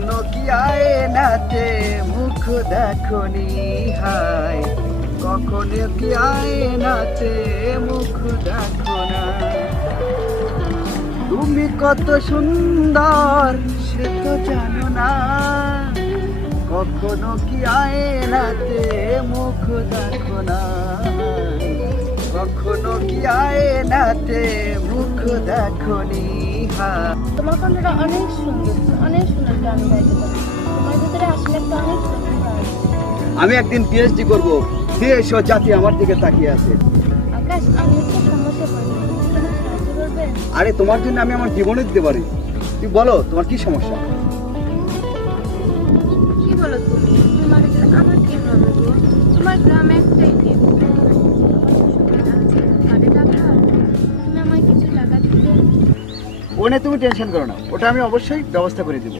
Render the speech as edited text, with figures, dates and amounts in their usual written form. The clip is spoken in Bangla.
কখনো কি আয়নাতে মুখ দেখনি হায়, কখনো কি আয়নাতে মুখ দেখো না। তুমি কত সুন্দর সে তো জানো না, কখনো কি আয়নাতে মুখ দেখো না, কখনো কি আয়নাতে মুখ দেখনি হায়। তোমার কণ্ঠটা অনেক সুন্দর, অনেক সুন্দর গান গাইতে পারো। তোমার ভিতরে আসলে একটা অনেক প্রতিভা আছে। আমি একদিন পিএইচডি করব, দেশ ও জাতি আমার দিকে তাকিয়ে আছে। আকাশ, আমি একটা সমস্যা পড়েছি, তুমি সাহায্য করবে? আরে তোমার জন্য আমি আমার জীবনে দিতে পারি। তুই বলো তোমার কি সমস্যা? কি বলো তুমি? তোমার আমার কি হবে গো? তোমার গ্রামে একটাই দিন, তুমি আমায় কিছু টাকা দিতে? ও নিয়ে তুমি টেনশন করো না, ওটা আমি অবশ্যই ব্যবস্থা করে দেবো।